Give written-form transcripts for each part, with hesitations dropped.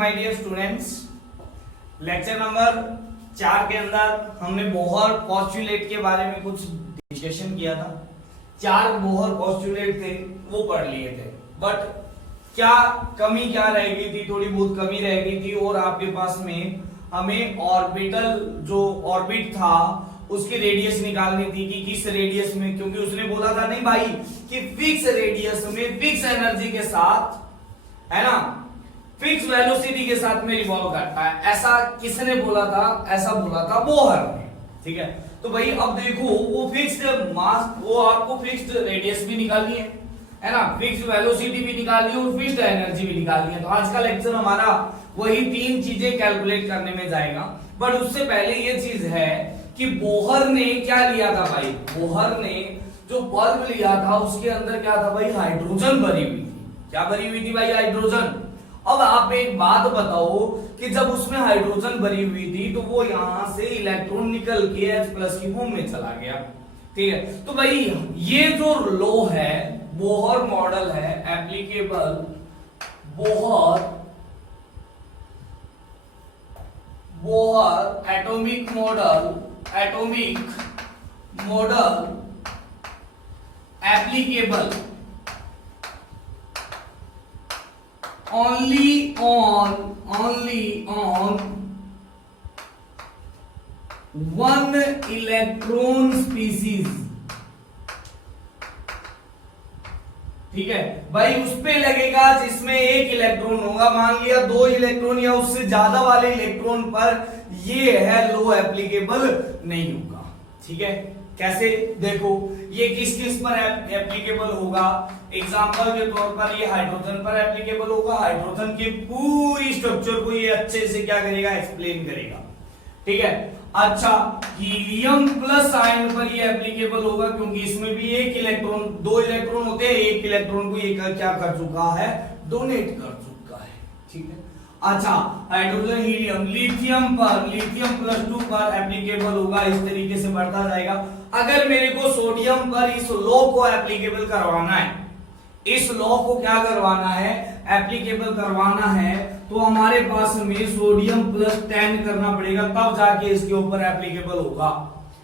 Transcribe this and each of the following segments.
My dear students, lecture number 4 के अंदर हमने बोहर पोस्टुलेट के बारे में कुछ डिस्कशन किया था। 4 बोहर पोस्टुलेट थे वो पढ़ लिए थे, बट क्या कमी क्या रह गई थी, थोड़ी बहुत कमी रह गई थी। और आपके पास में हमें ऑर्बिटल जो ऑर्बिट था उसकी रेडियस निकालनी थी कि किस रेडियस में, क्योंकि उसने बोला था नहीं भाई कि फिक्स रेडियस में फिक्स एनर्जी के साथ, है ना, फिक्स वेलोसिटी के साथ में रिवॉल्व करता है। ऐसा किसने बोला था? ऐसा बोला था बोहर ने। ठीक है, तो भाई अब देखो वो फिक्स्ड मास, वो आपको फिक्स्ड रेडियस भी निकालनी है ना, फिक्स वेलोसिटी भी निकालनी है और फिक्स्ड एनर्जी भी निकालनी है। तो आज का लेक्चर हमारा वही 3 चीजें कैलकुलेट करने में जाएगा। बट उससे पहले ये चीज है कि बोहर ने क्या लिया था भाई, बोहर ने जो बल्ब लिया था उसके अंदर क्या था भाई, हाइड्रोजन भरी हुई थी। क्या भरी हुई थी भाई? हाइड्रोजन। अब आप एक बात बताओ कि जब उसमें हाइड्रोजन भरी हुई थी तो वो यहां से इलेक्ट्रॉन निकल के H+ की फॉर्म में चला गया। ठीक है, तो भाई ये जो लॉ है, बोहर मॉडल है, applicable Bohr atomic model applicable only on one electron species। ठीक है भाई, उस पे लगेगा जिसमें एक इलेक्ट्रॉन होगा। मान लिया 2 इलेक्ट्रॉन या उससे ज्यादा वाले इलेक्ट्रॉन पर ये है लो एप्लीकेबल नहीं होगा। ठीक है, कैसे? देखो ये किस किस पर एप्लीकेबल होगा। एग्जांपल के तौर पर ये हाइड्रोजन पर एप्लीकेबल होगा। हाइड्रोजन की पूरी स्ट्रक्चर को ये अच्छे से क्या करेगा, एक्सप्लेन करेगा। ठीक है, अच्छा हीलियम प्लस आयन पर ये एप्लीकेबल होगा क्योंकि इसमें भी एक इलेक्ट्रॉन, 2 इलेक्ट्रॉन होते हैं, एक इलेक्ट्रॉन को ये क्या कर चुका है, डोनेट कर चुका है। ठीक है, अच्छा हाइड्रोजन हीलियम लिथियम पर, लिथियम +2 पर एप्लीकेबल होगा। इस तरीके से बढ़ता जाएगा। अगर मेरे को सोडियम पर इस लॉ को एप्लीकेबल करवाना है, इस लॉ को क्या करवाना है, एप्लीकेबल करवाना है, तो हमारे पास में सोडियम +10 करना पड़ेगा, तब जाके इसके ऊपर एप्लीकेबल होगा,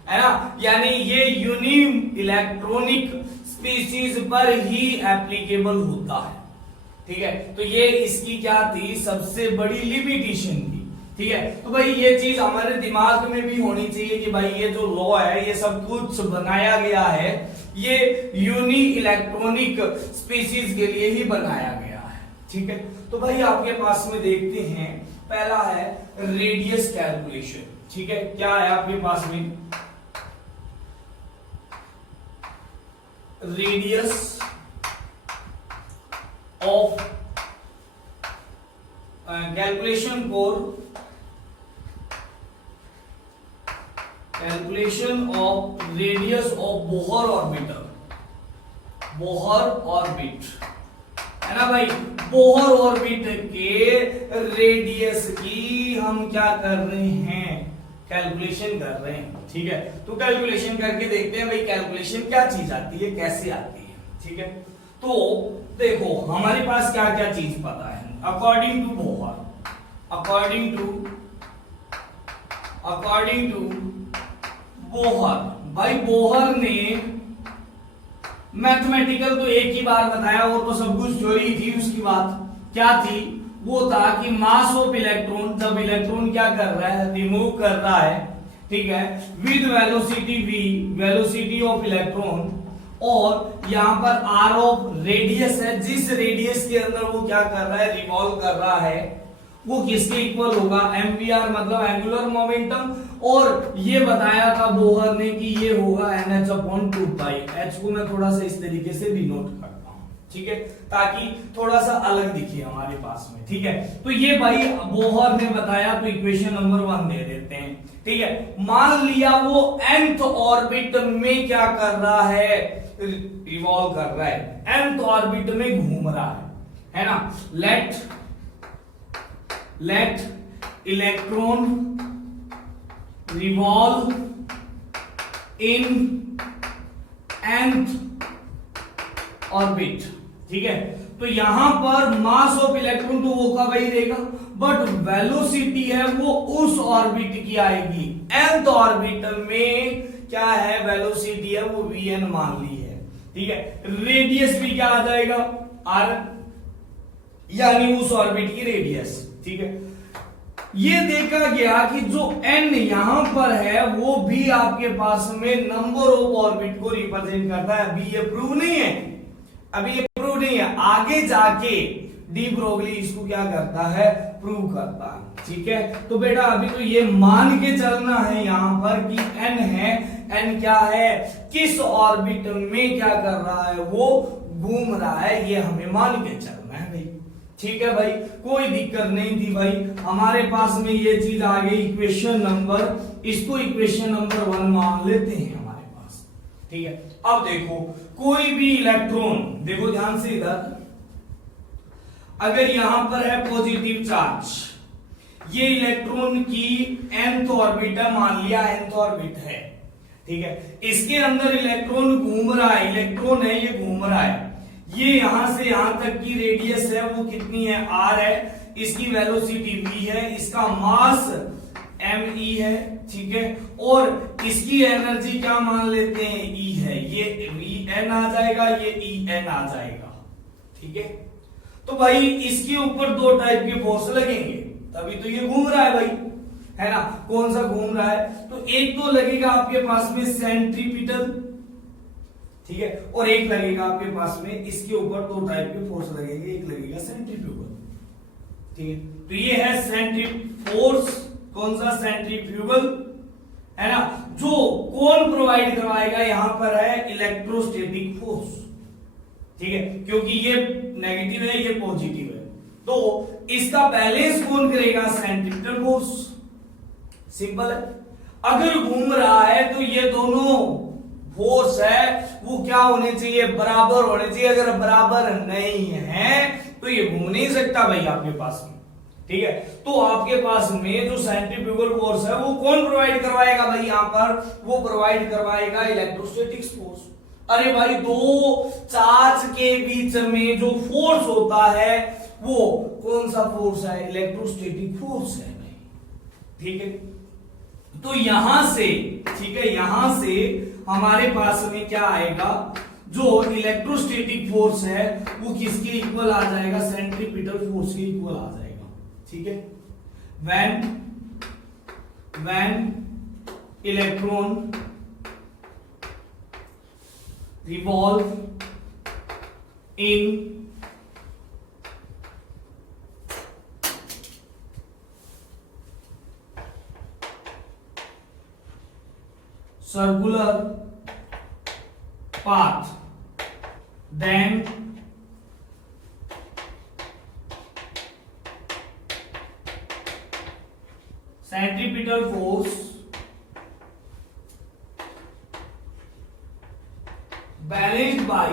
है ना। यानी ये यूनि इलेक्ट्रॉनिक स्पीशीज पर ही एप्लीकेबल होता है। ठीक है, तो ये इसकी क्या थी, सबसे बड़ी लिमिटेशन थी। ठीक है, तो भाई ये चीज हमारे दिमाग में भी होनी चाहिए कि भाई ये जो लॉ है, ये सब कुछ बनाया गया है, ये यूनि इलेक्ट्रॉनिक स्पीशीज के लिए ही बनाया गया है। ठीक है, तो भाई आपके पास में देखते हैं, पहला है रेडियस कैलकुलेशन। ठीक है, क्या है आपके पास में, radius of calculation of radius of Bohr orbital, Bohr orbit, है ना भाई। बोहर ऑर्बिट के रेडियस की हम क्या कर रहे हैं, कैलकुलेशन कर रहे हैं। ठीक है, तो कैलकुलेशन करके देखते हैं भाई कैलकुलेशन क्या चीज आती है, कैसे आती है। ठीक है, तो देखो हमारे पास क्या क्या चीज पता है। According to Bohr, according to Bohr, भाई बोहर ने मैथमेटिकल तो एक ही बार बताया, वो तो सब कुछ थ्योरी थी। उसकी बात क्या थी, वो था कि मास ऑफ इलेक्ट्रॉन, जब इलेक्ट्रॉन क्या कर रहा है, रिमूव कर रहा है, ठीक है, with velocity v, velocity of electron, और यहां पर r ऑफ रेडियस है, जिस रेडियस के अंदर वो क्या कर रहा है, रिवॉल्व कर रहा है, वो किसके इक्वल होगा, mvr मतलब एंगुलर मोमेंटम। और ये बताया था बोहर ने कि ये होगा NH/2π। h को मैं थोड़ा सा इस तरीके से डिनोट करता हूं, ठीक है, ताकि थोड़ा सा अलग दिखे हमारे पास में। ठीक है, तो ये भाई बोहर ने बताया, तो इक्वेशन नंबर 1 दे देते हैं। ठीक है, मान लिया वो nth ऑर्बिट में क्या कर रहा है, रिवॉल्व कर रहा है, nth ऑर्बिट में घूम रहा है ना। Let electron revolve in nth orbit. ठीक है, तो यहां पर मास ऑफ इलेक्ट्रॉन तो वो का वही रहेगा, बट वेलोसिटी है वो उस ऑर्बिट की आएगी। nth ऑर्बिटल में क्या है, वेलोसिटी है वो vn मान ली है, ठीक है। रेडियस भी क्या आ जाएगा, r, यानी उस ऑर्बिट की रेडियस, ठीक है। ये देखा गया कि जो n यहां पर है वो भी आपके पास में नंबर ऑफ ऑर्बिट को रिप्रेजेंट करता है। अभी ये प्रूव नहीं है, अभी ये प्रूव नहीं है, आगे जाके डी ब्रोगली इसको क्या करता है, प्रूव करता है, ठीक है। तो बेटा अभी तो ये मान के चलना है यहां पर कि n है, n क्या है, किस ऑर्बिट में क्या कर रहा है, वो घूम रहा है, ये हमें मान के चलना है भाई, ठीक है भाई। कोई दिक्कत नहीं थी भाई, हमारे पास में ये चीज आ गई इक्वेशन नंबर, इसको इक्वेशन नंबर 1 मान लेते हैं हमारे पास, ठीक है। अब देखो कोई भी इलेक्ट्रॉन, देखो ध्यान से इधर, अगर यहां पर है पॉजिटिव चार्ज, ये इलेक्ट्रॉन की nth ऑर्बिट है, मान लिया nth ऑर्बिट है, ठीक है। इसके अंदर इलेक्ट्रॉन घूम रहा है, इलेक्ट्रॉन है ये घूम रहा है, ये यहां से यहां तक की रेडियस है वो कितनी है, r है, इसकी वेलोसिटी v है, इसका मास me है, ठीक है। और इसकी एनर्जी क्या मान लेते हैं, E है, ये Vn आ जाएगा, ये En आ जाएगा, ठीक है। तो भाई इसके ऊपर दो टाइप के फोर्स लगेंगे, तभी तो ये घूम रहा है भाई, है ना। कौन सा घूम रहा है, तो एक तो लगेगा आपके पास में सेंट्रीपिटल, ठीक है, और एक लगेगा आपके पास में, इसके ऊपर दो टाइप के फोर्स लगेंगे, एक लगेगा सेंट्रीफ्यूगल, ठीक है। तो ये है सेंट्रीफोर्स, कौन सा, सेंट्रीफ्यूगल, है ना। जो कौन प्रोवाइड करवाएगा, यहां पर है इलेक्ट्रोस्टैटिक फोर्स, ठीक है, क्योंकि ये नेगेटिव है ये पॉजिटिव है, तो इसका बैलेंस कौन करेगा, सेंट्रीपिटल फोर्स, सिंपल है। अगर घूम रहा है तो ये दोनों फोर्स है वो क्या होने चाहिए, बराबर होने चाहिए, अगर बराबर नहीं है तो ये घूम नहीं सकता भाई आपके पास में, ठीक है। तो आपके पास में जो सेंट्रीफ्यूगल फोर्स है वो कौन प्रोवाइड करवाएगा भाई, यहां पर वो प्रोवाइड करवाएगा इलेक्ट्रोस्टैटिक फोर्स। अरे भाई दो चार्ज के बीच में जो फोर्स होता है वो कौन सा फोर्स है, इलेक्ट्रोस्टैटिक फोर्स है भाई, ठीक है। तो यहां से, ठीक है, यहां से हमारे पास में क्या आएगा, जो इलेक्ट्रोस्टैटिक फोर्स है वो किसके इक्वल आ जाएगा, सेंट्रीपिटल फोर्स के इक्वल आ जाएगा, ठीक है। when electron revolve in circular path, then centripetal force balanced by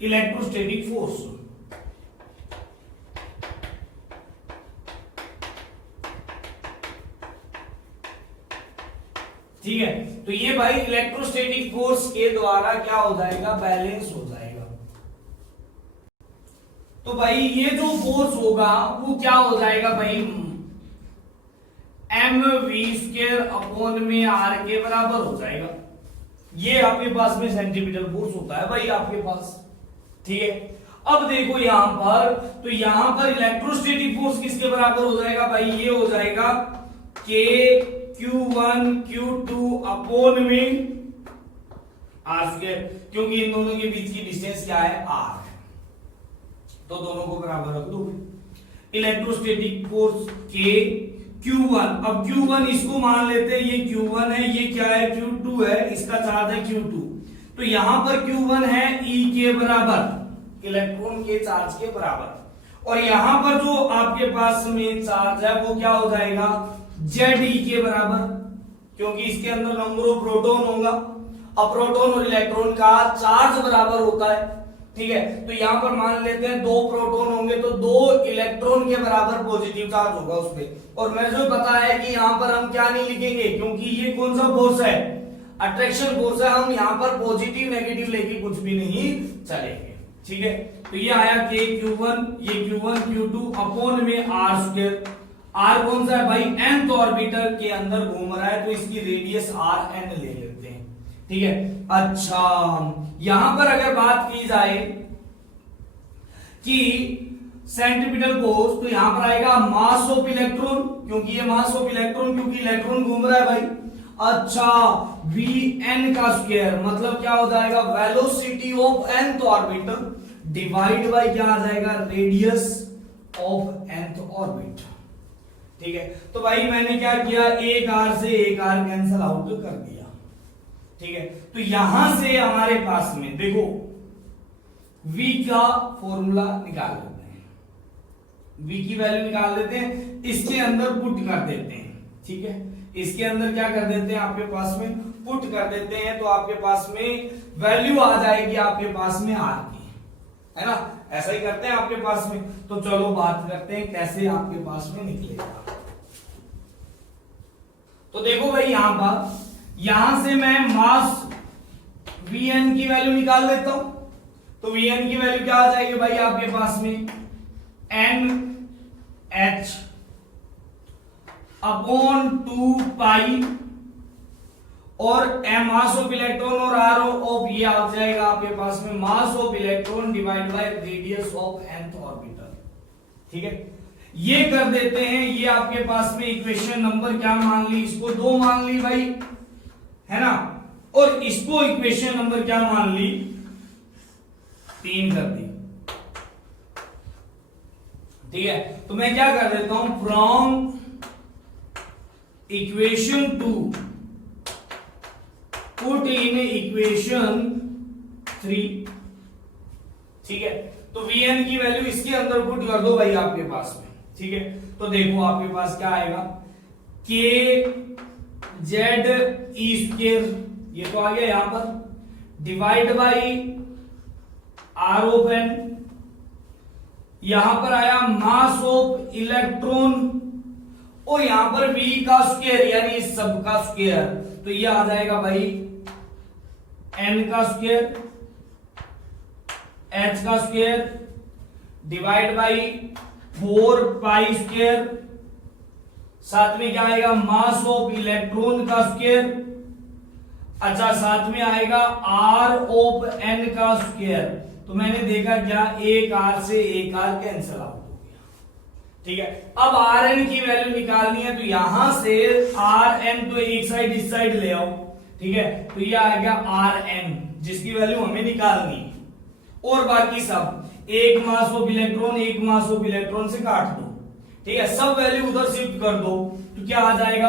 electrostatic force, ठीक है। तो ये भाई इलेक्ट्रोस्टैटिक फोर्स के द्वारा क्या हो जाएगा, बैलेंस हो जाएगा। तो भाई ये जो फोर्स होगा वो क्या हो जाएगा भाई, mv² अपॉन में r के बराबर हो जाएगा। ये आपके पास में सेंट्रीपिटल फोर्स होता है भाई आपके पास, ठीक है। अब देखो यहां पर, तो यहां पर इलेक्ट्रोस्टैटिक फोर्स किसके बराबर हो जाएगा भाई, ये हो जाएगा k Q1 Q2 अपॉन में r², क्योंकि इन दोनों के बीच की डिस्टेंस क्या है, r है, तो दोनों को बराबर रख दो। इलेक्ट्रोस्टैटिक फोर्स k Q1, अब Q1 इसको मान लेते हैं, ये Q1 है, ये क्या है, Q2 है, इसका चार्ज है Q2, तो यहां पर Q1 है E के बराबर, इलेक्ट्रॉन के चार्ज के बराबर, और यहां पर जो आपके पास में चार्ज है वो क्या हो जाएगा, ZE के बराबर, क्योंकि इसके अंदर नंबर ऑफ प्रोटॉन होगा, अब प्रोटॉन और इलेक्ट्रॉन का चार्ज बराबर होता है, ठीक है। तो यहां पर मान लेते हैं दो प्रोटॉन होंगे तो दो इलेक्ट्रॉन के बराबर पॉजिटिव चार्ज होगा उसपे, और मुझे जो पता है कि यहां पर हम क्या नहीं लिखेंगे, क्योंकि ये कौन सा फोर्स है, अट्रैक्शन फोर्स है, हम यहां पर पॉजिटिव नेगेटिव लेके कुछ भी नहीं चलेंगे, ठीक है, तो ये आया के Q1, ये Q1 Q2 अपॉन में आर स्क्वायर। आर कौन सा है भाई, nth ऑर्बिटर के अंदर घूम रहा है, तो इसकी रेडियस आर एन ले लेते हैं। ठीक है, अच्छा यहां पर अगर बात की जाए कि सेंट्रीपिटल फोर्स, तो यहां पर आएगा मास ऑफ इलेक्ट्रॉन, क्योंकि ये मास ऑफ इलेक्ट्रॉन, क्योंकि इलेक्ट्रॉन घूम रहा है भाई। अच्छा Vn का स्क्वायर मतलब क्या हो जाएगा, velocity of nth orbital divide by क्या आ जाएगा, रेडियस ऑफ nth ऑर्बिट। ठीक है, तो भाई मैंने क्या किया, एक आर से एक आर कैंसल आउट कर दिया। ठीक है, तो यहां से हमारे पास में देखो V का फॉर्मूला निकाल लेते हैं, V की वैल्यू निकाल देते हैं, इसके अंदर पुट कर देते हैं। ठीक है, इसके अंदर क्या कर देते हैं, आपके पास में पुट कर देते हैं, तो आपके पास में वैल्यू आ जाएगी आपके पास में आर की, है ना, ऐसा ही करते हैं आपके पास में। तो चलो बात करते हैं कैसे आपके पास में निकलेगा। तो देखो भाई यहां पर, यहां से मैं मास Vn की वैल्यू निकाल लेता हूं, तो Vn की वैल्यू क्या आ जाएगी भाई आपके पास में, NH अपॉन 2 पाई, और m मास ऑफ इलेक्ट्रॉन और r ऑफ ये आ जाएगा आपके पास में मास of electron divide by radius of nth orbital. ठीक है, ये कर देते हैं, ये आपके पास में इक्वेशन नंबर क्या मान ली, इसको 2 मान ली भाई, है ना, और इसको इक्वेशन नंबर क्या मान ली, 3 कर दी। ठीक है, तो मैं क्या कर देता हूं, from equation 2 put in equation 3। ठीक है, तो Vn की वैल्यू इसके अंदर पुट कर दो भाई आपके पास में। ठीक है, तो देखो आपके पास क्या आएगा, के जेड ई स्क्वायर, ये तो आ गया यहां पर, divide by R of N, यहां पर आया मास ऑफ इलेक्ट्रॉन, और यहां पर V का स्क्वायर यानी इस सब का स्क्वायर, तो ये आ जाएगा भाई N का स्क्वायर, H का square divide by 4 pi square, साथ में क्या आएगा, मास ऑफ इलेक्ट्रॉन का स्क्वायर, अच्छा साथ में आएगा R ऑफ N का स्क्वायर। तो मैंने देखा क्या, एक R से एक R कैंसल आउट हो गया। ठीक है, अब Rn की वैल्यू निकालनी है, तो यहां से Rn तो एक साइड इस साइड ले आओ। ठीक है, तो ये आ गया Rn जिसकी वैल्यू हमें निकालनी है, और बाकी सब एक मास ऑफ इलेक्ट्रॉन एक मास ऑफ इलेक्ट्रॉन से काट दो। ठीक है, सब वैल्यू उधर शिफ्ट कर दो, तो क्या आ जाएगा,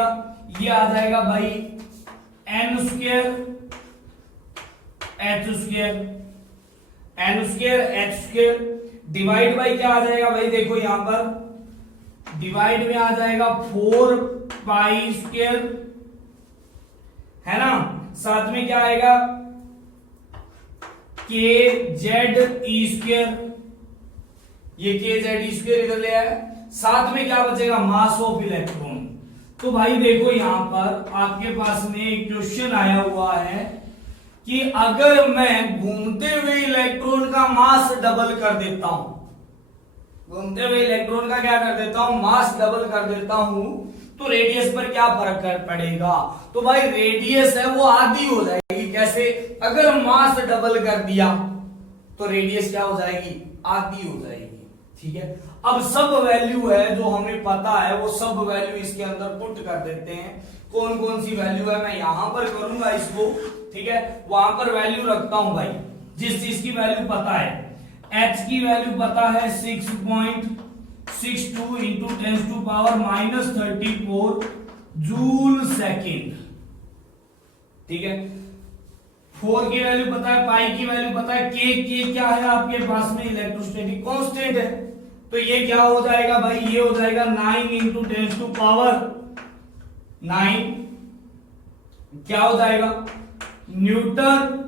ये आ जाएगा भाई n square h square, n square h square divide by क्या आ जाएगा भाई, देखो यहां पर डिवाइड में आ जाएगा 4 पाई स्क्वायर, है ना, साथ में क्या आएगा, के जेड ई स्क्वायर, ये के जेड ई स्क्वायर इधर ले आया, साथ में क्या बचेगा, मास ऑफ इलेक्ट्रॉन। तो भाई देखो यहां पर आपके पास में एक क्वेश्चन आया हुआ है कि अगर मैं घूमते हुए इलेक्ट्रॉन का मास डबल कर देता हूं, घूमते हुए इलेक्ट्रॉन का क्या कर देता हूं, मास डबल कर देता हूं, तो रेडियस पर क्या फर्क पड़ेगा, तो भाई रेडियस है वो आधी हो जाएगी। कैसे, अगर मास डबल कर दिया तो रेडियस क्या हो जाएगी, आधी हो जाएगी। ठीक है, अब सब वैल्यू है जो हमें पता है, वो सब वैल्यू इसके अंदर पुट कर देते हैं। कौन कौन सी वैल्यू है मैं यहां पर करूंगा इसको। ठीक है, वहां पर वैल्यू रखता हूं भाई, जिस चीज की वैल्यू पता है, h की वैल्यू पता है 6.62 इंटू 10⁻⁻34 जूल सेकेंड। ठीक है, 4 की वैल्यू पता है, पाई की वैल्यू पता है, के क्या है आपके पास में, इलेक्ट्रोस्टैटिक कांस्टेंट है, तो ये क्या हो जाएगा भाई, ये हो जाएगा 9 इंटू 10⁻9, क्या हो जाएगा, न्यूटन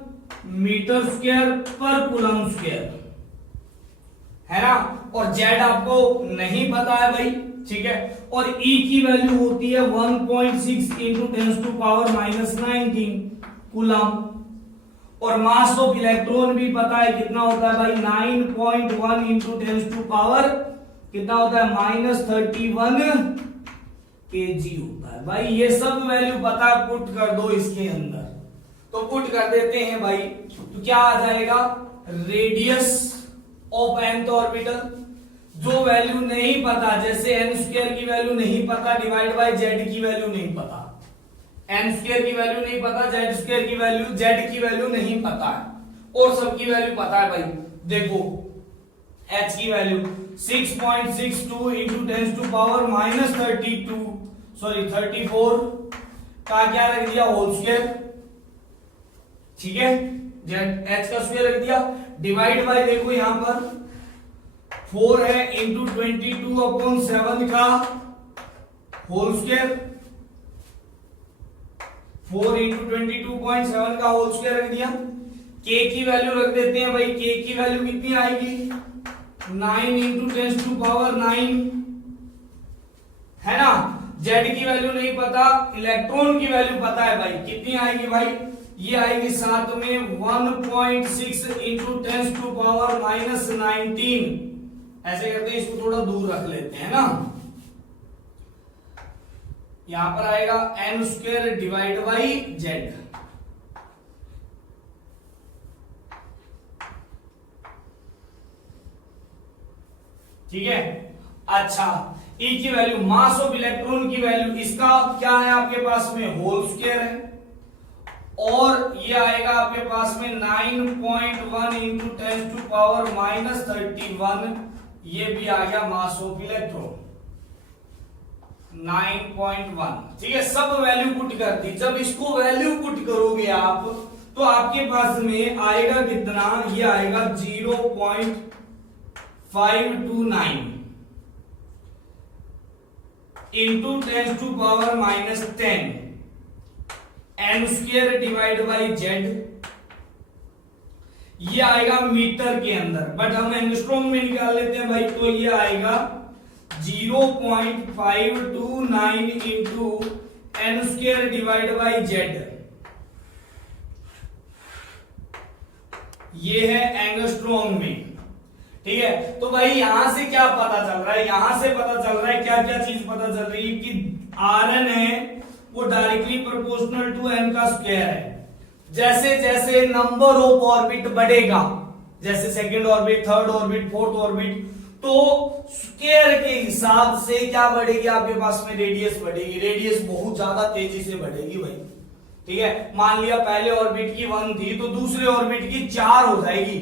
मीटर स्क्वायर पर कूलम स्क्वायर, है ना, और जेड आपको नहीं पता है भाई। ठीक है, और ई की वैल्यू होती है 1.6 इंटू 10⁻19 कूलम, और मास ऑफ इलेक्ट्रॉन भी पता है कितना होता है भाई 9.1 इंटू 10 टू पावर कितना होता है -31 kg होता है भाई। ये सब वैल्यू पता है, पुट कर दो इसके अंदर। तो पुट कर देते हैं भाई, तो क्या आ जाएगा रेडियस ऑफ nth ऑर्बिटल। जो वैल्यू नहीं पता, जैसे n² की वैल्यू नहीं पता डिवाइड बाय z की वैल्यू नहीं पता, n² की वैल्यू नहीं पता, z² की वैल्यू, z की वैल्यू नहीं पता है और सबकी वैल्यू पता है भाई। देखो h की वैल्यू 6.62 इंटू 10 टू पावर -34 का क्या रख दिया होल स्क्वायर, ठीक है, h का स्क्वायर रख दिया डिवाइड बाय देखो यहां पर 4 है इंटू 22/7 का होल स्क्वायर, 4 इंटू 22.7 का होल स्क्वायर रख दिया। k की वैल्यू रख देते हैं भाई, k की वैल्यू कितनी आएगी 9 इंटू 10 टू पावर 9 है ना। z की वैल्यू नहीं पता, इलेक्ट्रॉन की वैल्यू पता है भाई, कितनी आएगी भाई, ये आएगी साथ में 1.6 इंटू 10 टू पावर -19। ऐसे करते हैं, इसको थोड़ा दूर रख लेते हैं ना। यहां पर आएगा n² डिवाइड बाई z, ठीक है। अच्छा E की वैल्यू, मास ऑफ इलेक्ट्रॉन की वैल्यू, इसका क्या है आपके पास में होल स्क्वायर है, और ये आएगा आपके पास में 9.1 इंटू 10 टू पावर -31, ये भी आ गया मास ऑफ इलेक्ट्रॉन 9.1, ठीक है। सब वैल्यू पुट कर दी। जब इसको वैल्यू पुट करोगे आप तो आपके पास में आएगा कितना, ये आएगा 0.529 into 10 to power -10 n² divide by z, ये आएगा मीटर के अंदर, बट हम एंगस्ट्रॉम में निकाल लेते हैं भाई, तो ये आएगा 0.529 into n² divide by z, ये है एंगस्ट्रॉम में, ठीक है। तो भाई यहां से क्या पता चल रहा है, यहां से पता चल रहा है क्या क्या चीज पता चल रही है कि Rn है वो डायरेक्टली प्रोपोर्शनल टू n का स्क्वायर है। जैसे जैसे नंबर ऑफ ऑर्बिट बढ़ेगा, जैसे second orbit, third orbit, fourth orbit, तो स्क्वायर के हिसाब से क्या बढ़ेगी आपके पास में रेडियस बढ़ेगी। रेडियस बहुत ज्यादा तेजी से बढ़ेगी भाई, ठीक है। मान लिया पहले ऑर्बिट की 1 थी तो दूसरे ऑर्बिट की 4 हो जाएगी,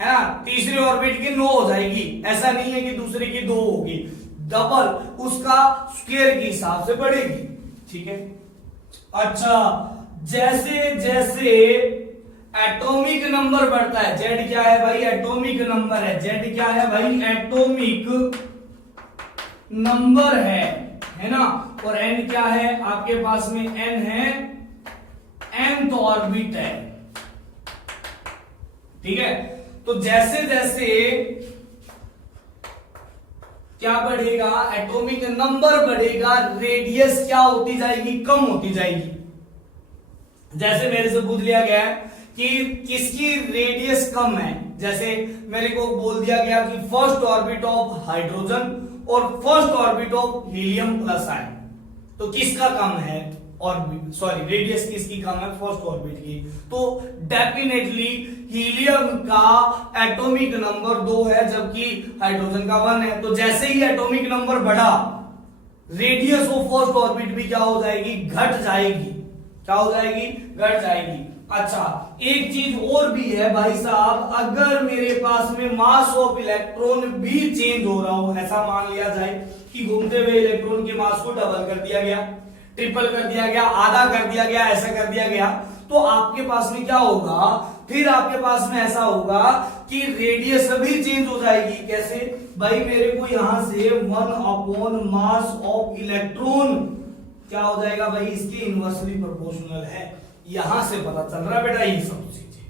है ना, तीसरी ऑर्बिट की 9 हो जाएगी। ऐसा नहीं है कि दूसरे की 2 होगी, डबल उसका स्क्वायर के हिसाब से बढ़ेगी, ठीक है। अच्छा जैसे जैसे एटॉमिक नंबर बढ़ता है, z क्या है भाई, एटॉमिक नंबर है, z क्या है भाई, एटॉमिक नंबर है ना, और n क्या है आपके पास में, n है nth ऑर्बिट है, ठीक है। तो जैसे जैसे क्या बढ़ेगा, एटॉमिक नंबर बढ़ेगा, रेडियस क्या होती जाएगी, कम होती जाएगी। जैसे मेरे से पूछ लिया गया है कि किसकी रेडियस कम है, जैसे मेरे को बोल दिया गया कि फर्स्ट ऑर्बिट ऑफ हाइड्रोजन और first orbit of helium plus ion, तो किसका कम है ऑर्बिट, सॉरी रेडियस किसकी कम है, फर्स्ट ऑर्बिट की। तो डेफिनेटली हीलियम का एटॉमिक नंबर 2 है जबकि हाइड्रोजन का 1 है। तो जैसे ही एटॉमिक नंबर बढ़ा, रेडियस ऑफ फर्स्ट ऑर्बिट भी क्या हो जाएगी, घट जाएगी। क्या हो जाएगी, घट जाएगी। अच्छा एक चीज और भी है भाई साहब, अगर मेरे पास में मास ऑफ इलेक्ट्रॉन भी चेंज हो रहा हो, ऐसा मान लिया जाए कि घूमते हुए इलेक्ट्रॉन के मास को डबल कर दिया गया, ट्रिपल कर दिया गया, आधा कर दिया गया, ऐसा कर दिया गया, तो आपके पास में क्या होगा, फिर आपके पास में ऐसा होगा कि रेडियस भी चेंज हो जाएगी। कैसे भाई, मेरे को यहां से 1 मास ऑफ इलेक्ट्रॉन क्या हो जाएगा भाई, इसके इनवर्सली प्रोपोर्शनल है। यहां से पता चल रहा है बेटा ये सब चीजें,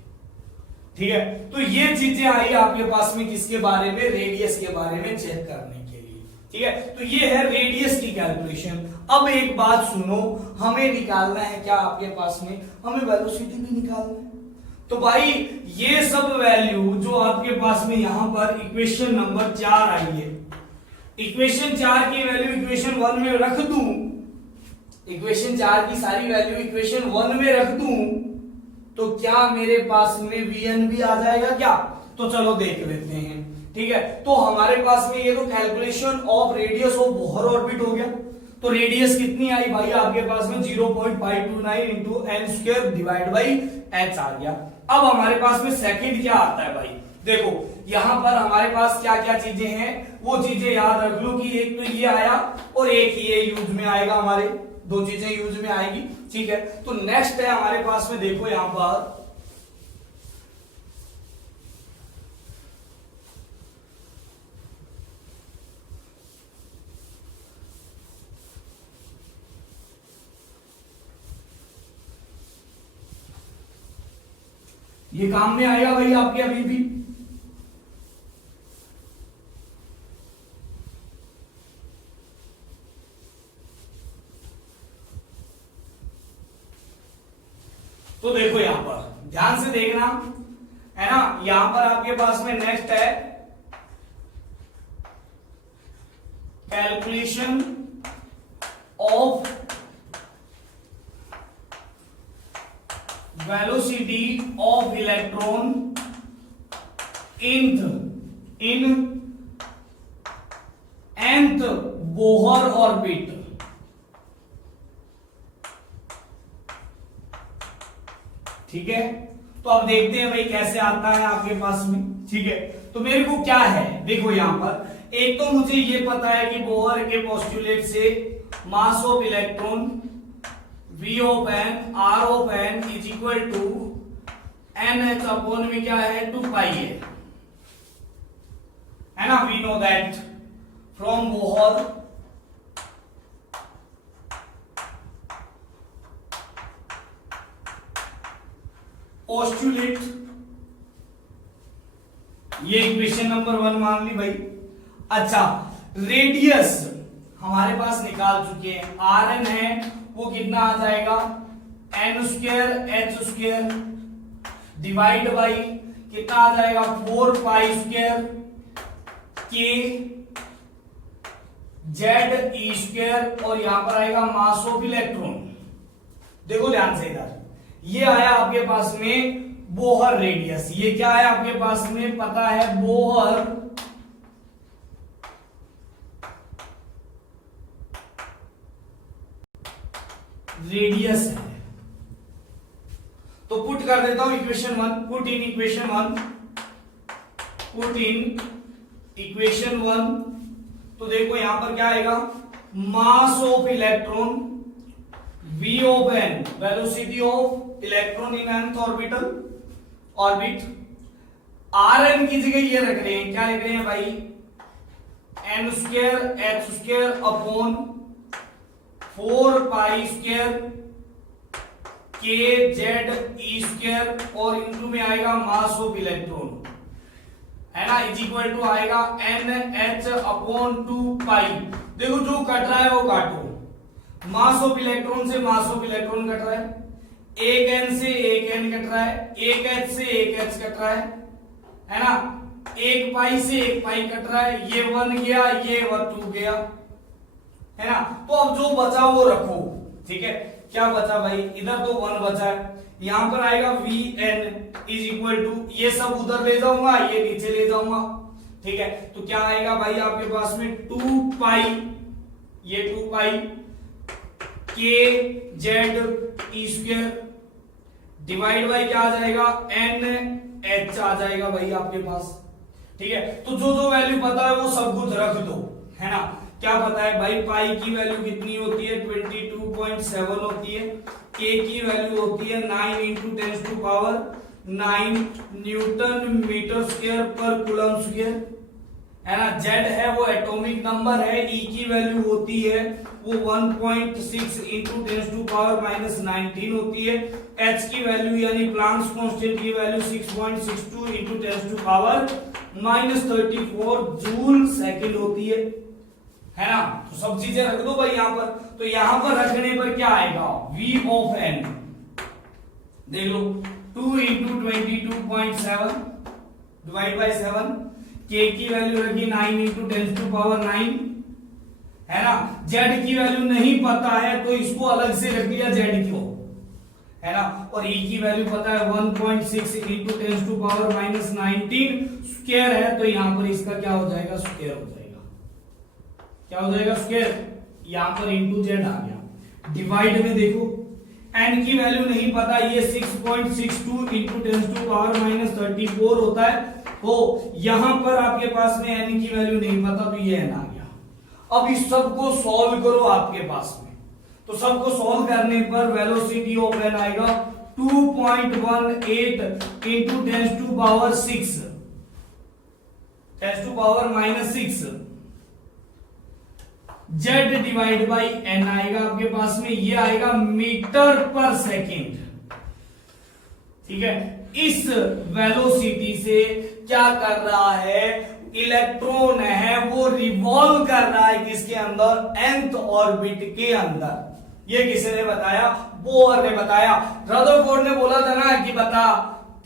ठीक है। तो ये चीजें आई आपके पास में किसके बारे में, रेडियस के बारे में चेक करने के लिए। ठीक है, तो ये है रेडियस की कैलकुलेशन। अब एक बात सुनो, हमें निकालना है क्या आपके पास में, हमें वेलोसिटी भी निकालना है। तो भाई ये सब वैल्यू जो आपके पास में यहां पर इक्वेशन नंबर 4 आई है, इक्वेशन 4 की वैल्यू इक्वेशन 1 में रख दूं, इक्वेशन 4 की सारी वैल्यू इक्वेशन 1 में रख दूं, तो क्या मेरे पास में वीएन भी आ जाएगा क्या? तो चलो देख लेते हैं। ठीक है, तो हमारे पास में ये तो calculation of radius of Bohr orbit हो गया। तो रेडियस कितनी आई भाई आपके पास में 0.529 into n square divide by h आ गया। अब हमारे पास में सेकंड क्या आता है भाई, देखो यहां पर हमारे पास क्या क्या चीजें हैं वो चीजें याद रख लो कि एक तो ये आया और एक ये यूज में आएगा, हमारे दो चीजें यूज में आएगी। ठीक है, तो नेक्स्ट है हमारे पास में, देखो यहां पर ये काम में आएगा भाई आपके अभी भी। तो देखो यहां पर ध्यान से देखना है ना, यहां पर आपके पास में नेक्स्ट है calculation of velocity of electron in nth Bohr orbit. ठीक है, तो अब देखते हैं भाई कैसे आता है आपके पास में। ठीक है, तो मेरे को क्या है, देखो यहां पर एक तो मुझे ये पता है कि बोहर के पोस्टुलेट से mass of electron V of n R of n is equal to NH upon में क्या है 2 पाई है ना। We know that from Bohr postulate, ये इक्वेशन नंबर 1 मान ली भाई। अच्छा, रेडियस हमारे पास निकाल चुके हैं, Rn है वो कितना आ जाएगा N square H square divide by कितना आ जाएगा 4 पाई स्क्वायर के जेड ई स्क्वायर, और यहां पर आएगा मास ऑफ इलेक्ट्रॉन। देखो ध्यान से इधर, ये आया आपके पास में बोहर रेडियस, ये क्या है आपके पास में पता है बोहर रेडियस है। तो पुट कर देता हूं equation 1, put in equation 1, put in equation 1। तो देखो यहां पर क्या आएगा, मास of electron v of n, velocity of electron in nth orbital orbit. Rn की जगह ये रख रहे हैं, क्या लिख रहे हैं भाई n square h square upon 4 pi square के जेड ई स्क्वायर, और इनटू में आएगा मास ऑफ इलेक्ट्रॉन है ना, इज इक्वल टू आएगा एन एच अपॉन 2 पाई। देखो जो कट रहा है वो काटो, मास ऑफ इलेक्ट्रॉन से मास ऑफ इलेक्ट्रॉन कट रहा है, एक एन से एक एन कट रहा है, एक एच से एक एच कट रहा है ना, एक पाई से एक पाई कट रहा है, ये 1 गया ये 2 गया है ना। तो अब जो बचा वो रखो। ठीक है, क्या बचा भाई, इधर तो 1 बचा है, यहां पर आएगा V N is equal to, ये सब उधर ले जाऊंगा ये नीचे ले जाऊंगा। ठीक है, तो क्या आएगा भाई आपके पास में 2 पाई, ये 2 पाई के Z E square divide by क्या आ जाएगा एन एच आ जाएगा भाई आपके पास। ठीक है, तो जो जो वैल्यू पता है वो सब कुछ रख दो, है ना। क्या पता है भाई, पाई की वैल्यू कितनी होती है 22.7 होती है, के की वैल्यू होती है 9 इंटू 10⁻9 न्यूटन मीटर स्क्वायर पर कूलम स्क्वायर है ना। जेड है वो एटॉमिक नंबर है, ई की वैल्यू होती है वो 1.6 इंटू 10⁻⁻19 होती है, एच की वैल्यू यानी प्लांक्स कांस्टेंट की वैल्यू 6.62 इंटू 10⁻⁻34 जूल सेकंड होती है। है ना। तो सब चीजें रख दो भाई यहां पर। तो यहां पर रखने पर क्या आएगा, v ऑफ n, देख लो 2 इंटू 22.7 डिवाइड बाई 7, k की वैल्यू रखी 9 इंटू 10 टू पावर 9, है ना। z की वैल्यू नहीं पता है तो इसको अलग से रख दिया z को, है ना। और e की वैल्यू पता है 1.6 into 10 to power minus 19 square है, तो यहां पर इसका क्या हो जाएगा, स्क्वायर हो जाएगा। क्या हो जाएगा, स्क्वायर। यहां पर इंटू z आ गया। डिवाइड में देखो n की वैल्यू नहीं पता, ये 6.62 इंटू 10 टू पावर माइनस 34 होता है। तो यहां पर आपके पास में n की वैल्यू नहीं पता, तो ये n आ गया। अब इस सबको सॉल्व करो आपके पास में, तो सबको सॉल्व करने पर वेलोसिटी ऑफ n आएगा 2.18 into 10 to power 6 10 to power minus 6 z divide by n आएगा आपके पास में, ये आएगा मीटर पर सेकेंड। ठीक है, इस वेलोसिटी से क्या कर रहा है, इलेक्ट्रॉन है वो रिवॉल्व कर रहा है किसके अंदर, nth ऑर्बिट के अंदर। ये किसने बताया, बोर ने बताया। रदरफोर्ड ने बोला था ना कि बता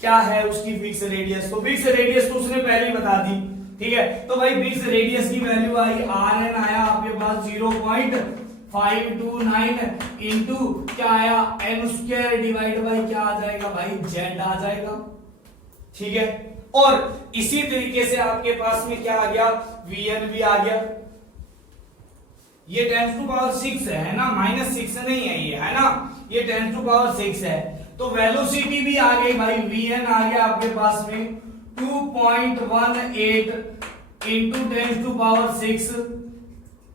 क्या है उसकी फिक्स रेडियस, तो फिक्स रेडियस तो उसने पहले ही बता दी। ठीक है, तो भाई फिक्स रेडियस की वैल्यू आई Rn आया आपके पास 0.529 इंटू क्या आया n स्क्वायर डिवाइड बाई क्या आ जाएगा भाई, z आ जाएगा। ठीक है, और इसी तरीके से आपके पास में क्या आ गया, Vn भी आ गया। ये 10 टू पावर 6 है ना, माइनस 6 नहीं है ये, है ना, ये 10 टू पावर 6 है। तो वेलोसिटी भी आ गई भाई, Vn आ गया आपके पास में 2.18 इंटू 10 टू पावर 6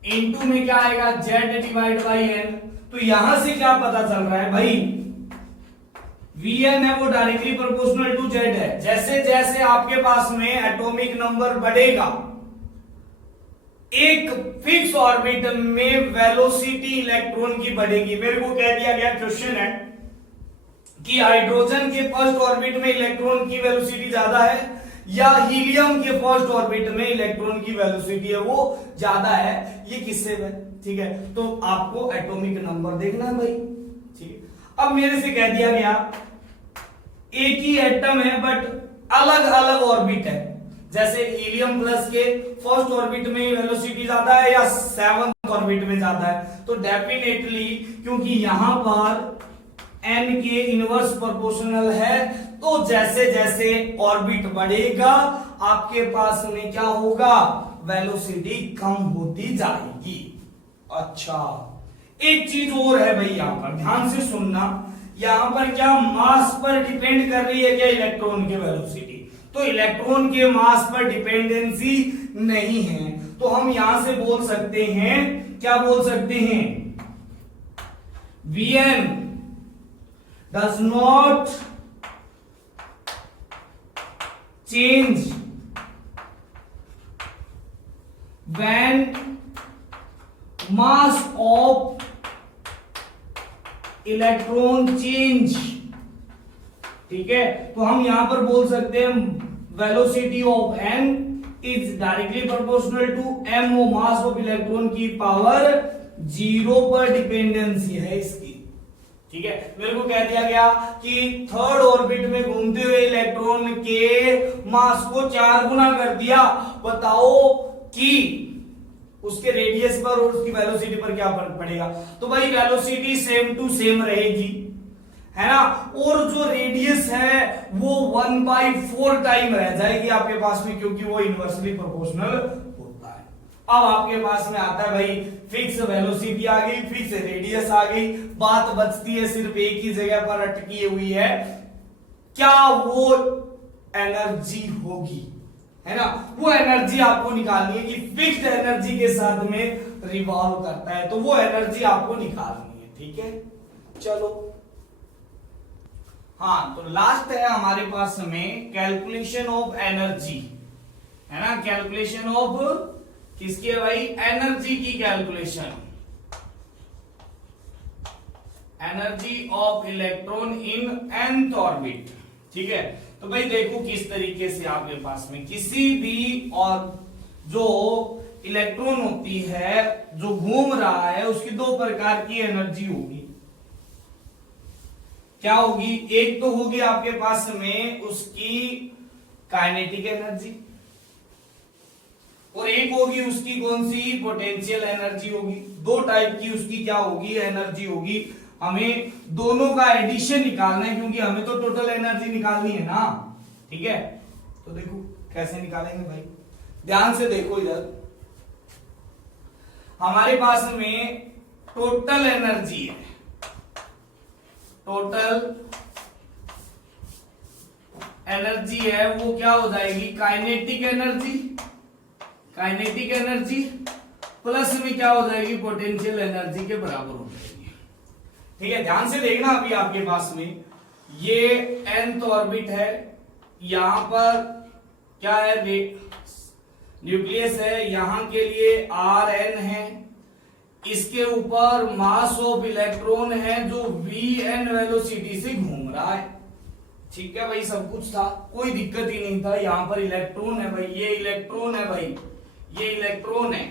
इंटू में क्या आएगा, z डिवाइड बाई n। तो यहां से क्या पता चल रहा है भाई, Vn है वो डायरेक्टली प्रोपोर्शनल टू z है। जैसे जैसे आपके पास में एटॉमिक नंबर बढ़ेगा, एक फिक्स ऑर्बिट में वेलोसिटी इलेक्ट्रॉन की बढ़ेगी। मेरे को कह दिया गया, क्वेश्चन है कि हाइड्रोजन के फर्स्ट ऑर्बिट में इलेक्ट्रॉन की वेलोसिटी ज्यादा है या हीलियम के फर्स्ट ऑर्बिट में इलेक्ट्रॉन की वेलोसिटी है वो ज्यादा है, ये किससे है। ठीक है, तो आपको एटॉमिक नंबर देखना है भाई। ठीक है, अब मेरे से कह दिया गया एक ही एटम है बट अलग अलग ऑर्बिट है, जैसे हीलियम प्लस के फर्स्ट ऑर्बिट में वेलोसिटी ज्यादा है या सेवंथ ऑर्बिट में ज्यादा है, तो डेफिनेटली क्योंकि यहां पर n के इनवर्स प्रोपोर्शनल है, तो जैसे जैसे ऑर्बिट बढ़ेगा आपके पास में क्या होगा, वेलोसिटी कम होती जाएगी। अच्छा, एक चीज और है भाई, यहां पर ध्यान से सुनना, यहां पर क्या मास पर डिपेंड कर रही है क्या इलेक्ट्रॉन की वेलोसिटी, तो इलेक्ट्रॉन के मास पर डिपेंडेंसी नहीं है। तो हम यहां से बोल सकते हैं, क्या बोल सकते हैं, Vn does not change when mass of electron change। ठीक है, तो हम यहां पर बोल सकते हैं velocity of n is directly proportional to m, mass of electron की पावर 0 पर डिपेंडेंसी है इसकी। ठीक है, मेरे को कह दिया गया कि थर्ड ऑर्बिट में घूमते हुए इलेक्ट्रॉन के मास को 4 गुना कर दिया, बताओ कि उसके रेडियस पर और उसकी वेलोसिटी पर क्या फर्क पड़ेगा। तो भाई वेलोसिटी सेम टू सेम रहेगी, है ना, और जो रेडियस है वो 1/4 टाइम रह जाएगी आपके पास में, क्योंकि वो इनवर्सली प्रोपोर्शनल होता है। अब आपके पास में आता है भाई फिक्स वेलोसिटी आ गई, फिक्स रेडियस आ गई, बात बचती है सिर्फ एक ही जगह पर अटकी हुई है, क्या वो एनर्जी होगी, है ना। वो एनर्जी आपको निकालनी है कि फिक्स्ड एनर्जी के साथ में रिवॉल्व करता है, तो वो एनर्जी आपको निकालनी है। ठीक है, चलो, हाँ, तो लास्ट है हमारे पास में कैलकुलेशन ऑफ एनर्जी, है ना। कैलकुलेशन ऑफ किसकी है भाई, एनर्जी की calculation, energy of electron in nth orbit. ठीक है, तो भाई देखो किस तरीके से आपके पास में किसी भी और जो इलेक्ट्रॉन होती है जो घूम रहा है उसकी दो प्रकार की एनर्जी होगी। क्या होगी? एक तो होगी आपके पास में उसकी काइनेटिक एनर्जी और एक होगी उसकी कौन सी? पोटेंशियल एनर्जी होगी। दो टाइप की उसकी क्या होगी? एनर्जी होगी। हमें दोनों का एडिशन निकालना है क्योंकि हमें तो टोटल एनर्जी निकालनी है ना। ठीक है, तो देखो कैसे निकालेंगे भाई, ध्यान से देखो इधर। हमारे पास में टोटल एनर्जी है, टोटल एनर्जी है वो क्या हो जाएगी? Kinetic energy, kinetic energy plus में क्या हो जाएगी? पोटेंशियल एनर्जी के बराबर हो जाएगी। ठीक है, ध्यान से देखना। अभी आपके पास में ये nth ऑर्बिट है, यहां पर क्या है? न्यूक्लियस है, यहां के लिए Rn है, इसके ऊपर मास ऑफ इलेक्ट्रॉन है जो Vn वेलोसिटी से घूम रहा है। ठीक है भाई, सब कुछ था, कोई दिक्कत ही नहीं था। यहां पर इलेक्ट्रॉन है भाई, ये इलेक्ट्रॉन है भाई, ये इलेक्ट्रॉन है।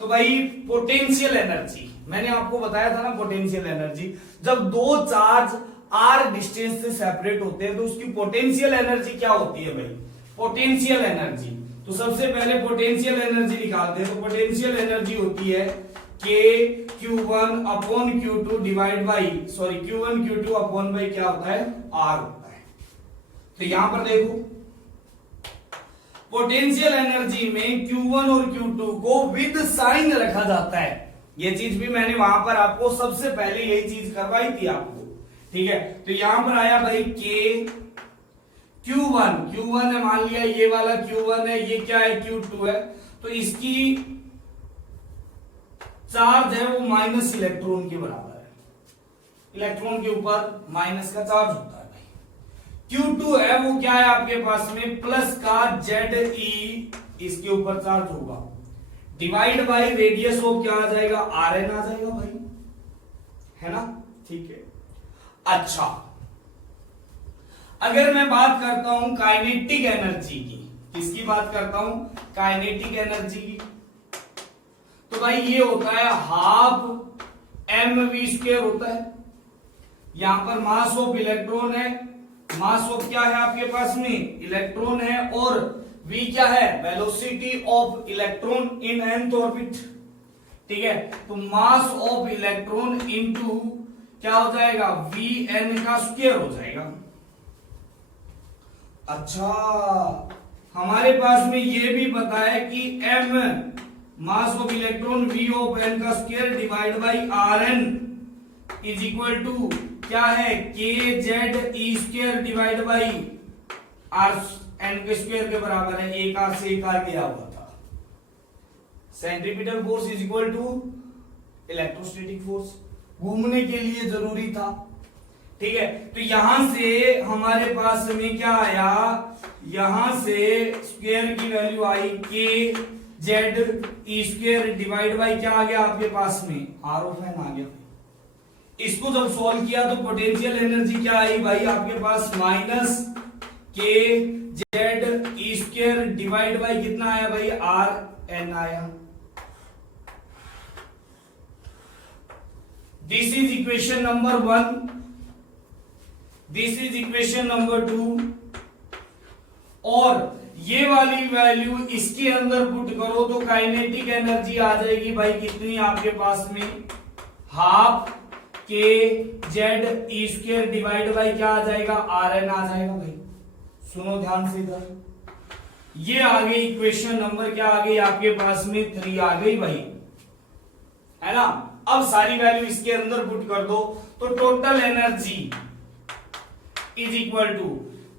तो भाई पोटेंशियल एनर्जी मैंने आपको बताया था ना, पोटेंशियल एनर्जी जब दो चार्ज r डिस्टेंस से सेपरेट होते हैं तो उसकी पोटेंशियल एनर्जी क्या होती है भाई? Potential energy. तो सबसे पहले पोटेंशियल एनर्जी निकालते हैं। तो पोटेंशियल एनर्जी होती है k q1 upon q2 divide by q1 q2 upon by क्या होता है? r होता है। तो यहां पर देखो पोटेंशियल एनर्जी में Q1 और Q2 को विद साइन रखा जाता है। ये चीज भी मैंने वहां पर आपको सबसे पहले यही चीज करवाई थी आपको। ठीक है, तो यहां पर आया भाई K Q1 है, मान लिया ये वाला Q1 है, ये क्या है? Q2 है। तो इसकी चार्ज है वो माइनस इलेक्ट्रॉन के बराबर है, इलेक्ट्रॉन के ऊपर माइनस का चार्ज होता है। Q2 है वो क्या है आपके पास में? प्लस का Ze इसके ऊपर चार्ज होगा, डिवाइड बाई रेडियस ऑफ क्या आ जाएगा? Rn आ जाएगा भाई, है ना? ठीक है। अच्छा, अगर मैं बात करता हूं काइनेटिक एनर्जी की, किसकी बात करता हूं? काइनेटिक एनर्जी की। तो भाई ये होता है हाफ mv² होता है। यहां पर मास ऑफ इलेक्ट्रॉन है, मास ऑफ क्या है आपके पास में? इलेक्ट्रॉन है, और v क्या है? Velocity of electron in nth orbit. ठीक है, तो मास ऑफ इलेक्ट्रॉन इनटू क्या हो जाएगा? Vn का स्क्वायर हो जाएगा। अच्छा, हमारे पास में ये भी पता है कि m mass of electron V of n का square divide by Rn is equal to क्या है? kZe² डिवाइड बाई Rn के स्क्वायर के बराबर है। एक आर से एक आर गया हुआ था। Centripetal force is equal to electrostatic force, घूमने के लिए जरूरी था। ठीक है, तो यहां से हमारे पास में क्या आया? यहां से स्क्वायर की value I kZe² divide by क्या आ गया आपके पास में? R ऑफ n आ गया। इसको जब सॉल्व किया तो पोटेंशियल एनर्जी क्या आई भाई आपके पास? माइनस kZe² डिवाइड बाई कितना आया भाई? Rn आया। This is equation number 1, this is equation number 2। और ये वाली वैल्यू इसके अंदर पुट करो तो काइनेटिक एनर्जी आ जाएगी भाई कितनी आपके पास में? हाफ kZe² डिवाइड बाई क्या आ जाएगा? Rn आ जाएगा भाई। सुनो ध्यान से इधर, ये आ गई इक्वेशन नंबर क्या आ गई आपके पास में? 3 आ गई भाई, है ना? अब सारी वैल्यू इसके अंदर पुट कर दो तो total energy is equal to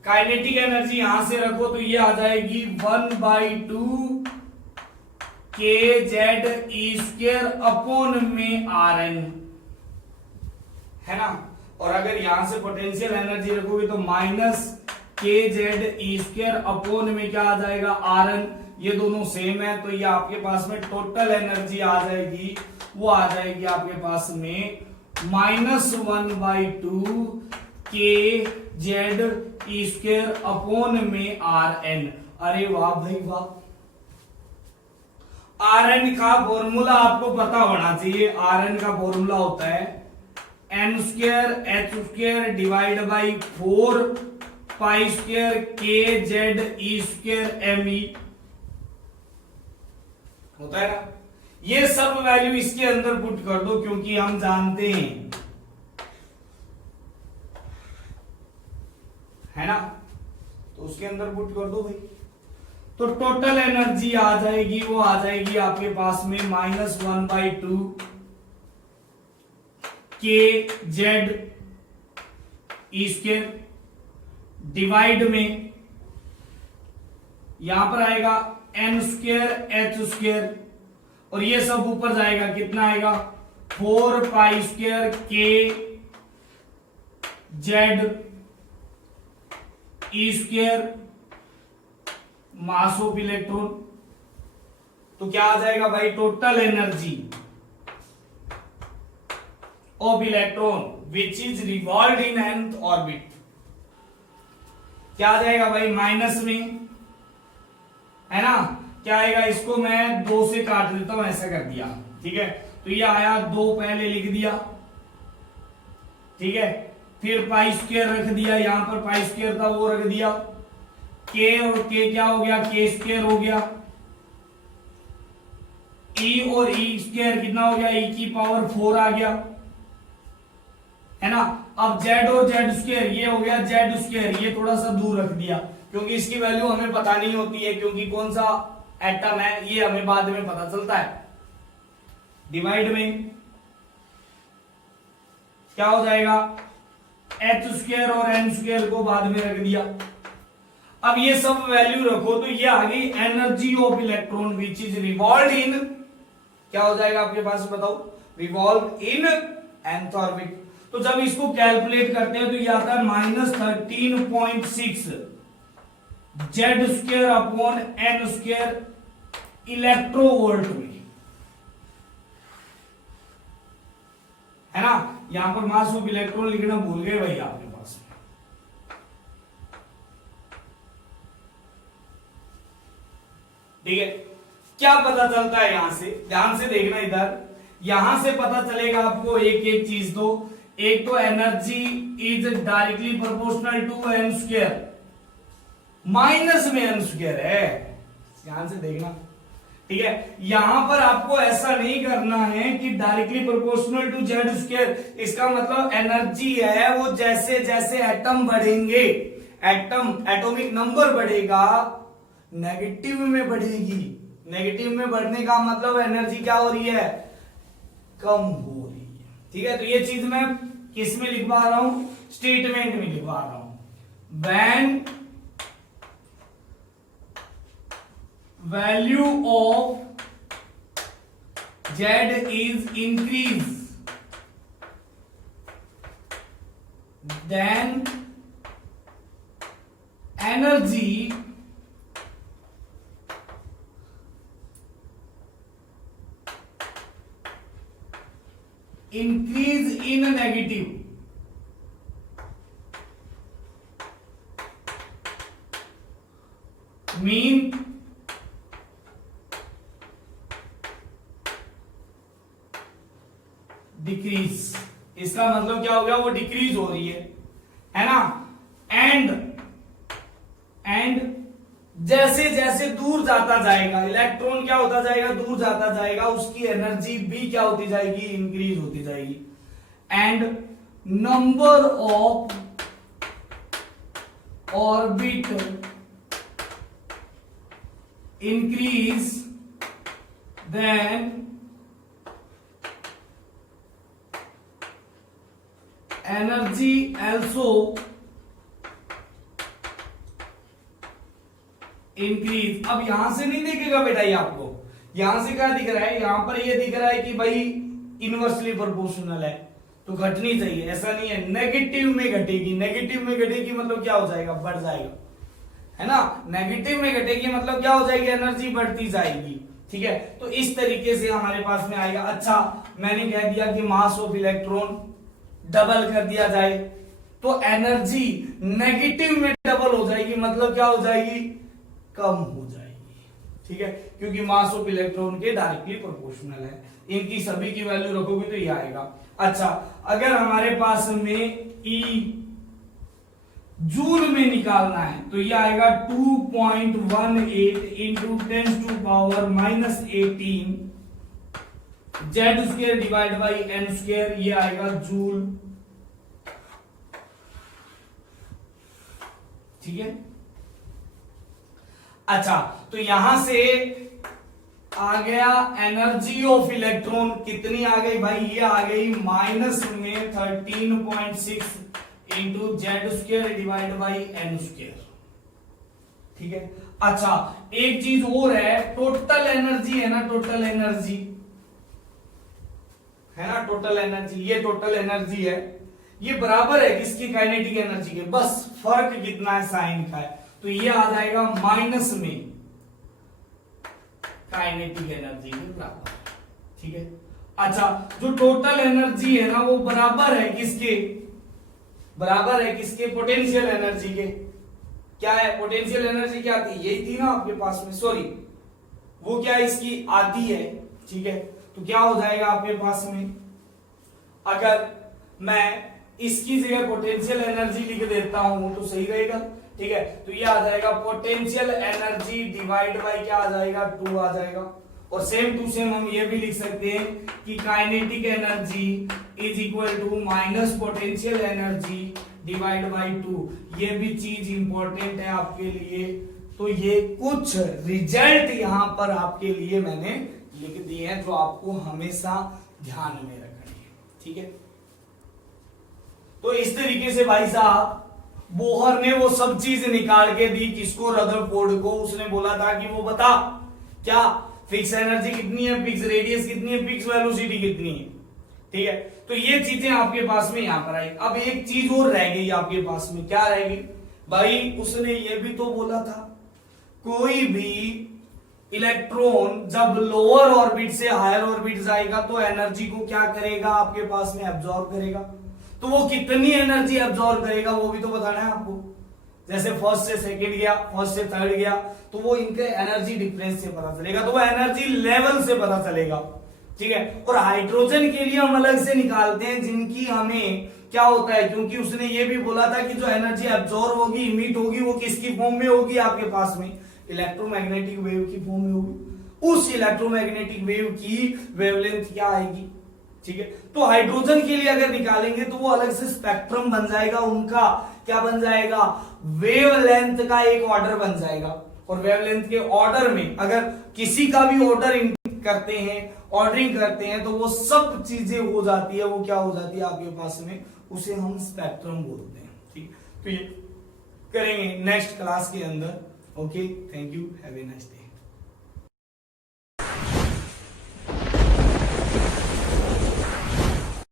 kinetic energy यहां से रखो तो ये आ जाएगी 1/2 kZe² अपॉन में Rn, है ना? और अगर यहां से पोटेंशियल एनर्जी रखोगे तो माइनस kZe² अपॉन में क्या आ जाएगा? Rn। ये दोनों सेम है तो ये आपके पास में टोटल एनर्जी आ जाएगी, वो आ जाएगी आपके पास में -1/2 kZe² अपॉन में Rn। अरे वाह भाई वाह, Rn का फॉर्मूला आपको पता होना चाहिए। Rn का फॉर्मूला होता है n square h square divide by 4 pi square k z e square m e होता है ना। ये सब वैल्यू इसके अंदर पुट कर दो, क्योंकि हम जानते हैं, है ना, तो उसके अंदर पुट कर दो भाई। तो टोटल एनर्जी आ जाएगी, वो आ जाएगी आपके पास में -1/2 k z e square divide में यहां पर आएगा n स्क्वायर h स्क्वायर, और ये सब ऊपर जाएगा, कितना आएगा 4 pi square k z e square mass of electron. तो क्या आ जाएगा भाई, total energy of electron which is revolve in nth orbit, क्या आ जाएगा भाई माइनस में, है ना। क्या आएगा, इसको मैं 2 से काट देता हूं, ऐसा कर दिया, ठीक है। तो ये आया 2 पहले लिख दिया, ठीक है। फिर पाई स्क्वायर रख दिया, यहां पर पाई स्क्वायर था वो रख दिया, k और k क्या हो गया, k स्क्वायर हो गया, e और e स्क्वायर कितना हो गया, e की पावर 4 आ गया, है ना। अब z और z स्क्वायर ये हो गया z स्क्वायर, ये थोड़ा सा दूर रख दिया, क्योंकि इसकी वैल्यू हमें पता नहीं होती है, क्योंकि कौन सा एटम है ये हमें बाद में पता चलता है। डिवाइड में क्या हो जाएगा, h स्क्वायर और n स्क्वायर को बाद में रख दिया। अब ये सब वैल्यू रखो तो ये आ गई energy of electron which is revolve इन, क्या हो जाएगा आपके पास बताओ, रिवॉल्व इन nth ऑर्बिट। तो जब इसको कैलकुलेट करते हैं तो ये आता है -13.6 Z square upon N square electronvolt में, है ना। यहां पर मास ऑफ इलेक्ट्रॉन लिखना भूल गए भाई आपके पास, ठीक है। क्या पता चलता है यहां से, ध्यान से देखना इधर, यहां से पता चलेगा आपको एक एक चीज। तो एक तो energy is directly proportional to N square, minus में एन स्क्वायर है, ध्यान से देखना, ठीक है। यहां पर आपको ऐसा नहीं करना है कि directly proportional to Z square, इसका मतलब एनर्जी है वो जैसे जैसे एटम बढ़ेंगे, एटॉमिक नंबर बढ़ेगा नेगेटिव में बढ़ेगी। नेगेटिव में बढ़ने का मतलब एनर्जी क्या हो रही है, कम हो रही है, ठीक है। तो ये चीज मैं किस में लिखवा रहा हूं, स्टेटमेंट में लिखवा रहा हूं। When value of z is increase, then energy increase in negative, mean decrease. इसका मतलब क्या हो गया, वो डिक्रीज हो रही है ना। एंड जैसे जैसे दूर जाता जाएगा इलेक्ट्रॉन, क्या होता जाएगा, दूर जाता जाएगा, उसकी एनर्जी भी क्या होती जाएगी, इंक्रीज होती जाएगी। And number of orbit increase, then energy also increase. अब यहां से नहीं दिखेगा बेटा ये आपको, यहां से क्या दिख रहा है, यहां पर ये दिख रहा है कि भाई इनवर्सली प्रोपोर्शनल है तो घटनी चाहिए, ऐसा नहीं है, नेगेटिव में घटेगी। नेगेटिव में घटेगी मतलब क्या हो जाएगा, बढ़ जाएगा, है ना। नेगेटिव में घटेगी मतलब क्या हो जाएगी, एनर्जी बढ़ती जाएगी, ठीक है। तो इस तरीके से हमारे पास में आएगा। अच्छा, मैंने कह दिया कि मास ऑफ इलेक्ट्रॉन डबल कर दिया जाए तो एनर्जी नेगेटिव में डबल हो जाएगी, मतलब क्या हो जाएगी, कम हो जाएगी, ठीक है, क्योंकि मास ऑफ इलेक्ट्रॉन के डायरेक्टली प्रोपोर्शनल है। इनकी सभी की वैल्यू रखोगे तो ये आएगा। अच्छा, अगर हमारे पास में ई जूल में निकालना है तो ये आएगा 2.18 into 10⁻⁻18 Z square divide by N square, ये आएगा जूल। ठीक है। अच्छा, तो यहां से आ गया एनर्जी ऑफ इलेक्ट्रॉन कितनी आ गई भाई, ये आ गई माइनस में 13.6 into Z square divide by N square. ठीक है। अच्छा, एक चीज और है, टोटल एनर्जी है ना, टोटल एनर्जी है ना, टोटल एनर्जी, ये टोटल एनर्जी है, ये बराबर है किसकी, काइनेटिक एनर्जी के, बस फर्क कितना है, साइन का है। तो ये आ जाएगा माइनस में काइनेटिक एनर्जी के बराबर। ठीक है। अच्छा, जो टोटल एनर्जी है ना वो बराबर है किसके, बराबर है किसके, पोटेंशियल एनर्जी के। क्या है पोटेंशियल एनर्जी, क्या थी, यही थी ना आपके पास में, सॉरी वो क्या इसकी आधी है। ठीक है, तो क्या हो जाएगा आपके पास में, अगर मैं इसकी जगह पोटेंशियल एनर्जी लिख देता हूं तो सही रहेगा। ठीक है, तो ये आ जाएगा पोटेंशियल एनर्जी डिवाइड बाय क्या आ जाएगा, 2 आ जाएगा। और सेम टू सेम हम ये भी लिख सकते हैं कि kinetic energy is equal to minus potential energy divide by 2। ये भी चीज इंपॉर्टेंट है आपके लिए। तो ये कुछ रिजल्ट यहां पर आपके लिए मैंने लिख दिए हैं जो आपको हमेशा ध्यान में रखनी है। ठीक है, तो इस तरीके से भाई साहब बोहर ने वो सब चीज निकाल के दी किसको, रदरफोर्ड को। उसने बोला था कि वो बता क्या फिक्स एनर्जी कितनी है, फिक्स रेडियस कितनी है, फिक्स वेलोसिटी कितनी है। ठीक है, तो ये चीजें आपके पास में यहां पर आई। अब एक चीज और रह गई आपके पास में, क्या रह गई भाई, उसने ये भी तो बोला था कोई भी इलेक्ट्रॉन जब लोअर ऑर्बिट से हायर ऑर्बिट जाएगा तो एनर्जी को क्या करेगा, आपके पास में एब्जॉर्ब करेगा। तो वो कितनी एनर्जी एब्जॉर्ब करेगा वो भी तो बताना है आपको। जैसे फर्स्ट से सेकंड गया, फर्स्ट से थर्ड गया, तो वो इनके एनर्जी डिफरेंस से पता चलेगा, तो वो एनर्जी लेवल से पता चलेगा। ठीक है, और हाइड्रोजन के लिए हम अलग से निकालते हैं जिनकी हमें क्या होता है, क्योंकि उसने ये भी बोला था कि जो एनर्जी एब्जॉर्ब होगी, इमिट होगी, वो किसकी फॉर्म में होगी, आपके पास में इलेक्ट्रोमैग्नेटिक वेव की फॉर्म में होगी। उस इलेक्ट्रोमैग्नेटिक वेव की वेवलेंथ क्या आएगी। ठीक है, तो हाइड्रोजन के लिए अगर निकालेंगे तो वो अलग से स्पेक्ट्रम बन जाएगा, उनका क्या बन जाएगा, वेवलेंथ का एक ऑर्डर बन जाएगा। और वेवलेंथ के ऑर्डर में अगर किसी का भी ऑर्डर करते हैं, ऑर्डरिंग करते हैं, तो वो सब चीजें हो जाती है, वो क्या हो जाती है आपके पास में, उसे हम स्पेक्ट्रम बोलते हैं। ठीक, तो ये करेंगे नेक्स्ट क्लास के अंदर। Okay, thank you, have a nice day.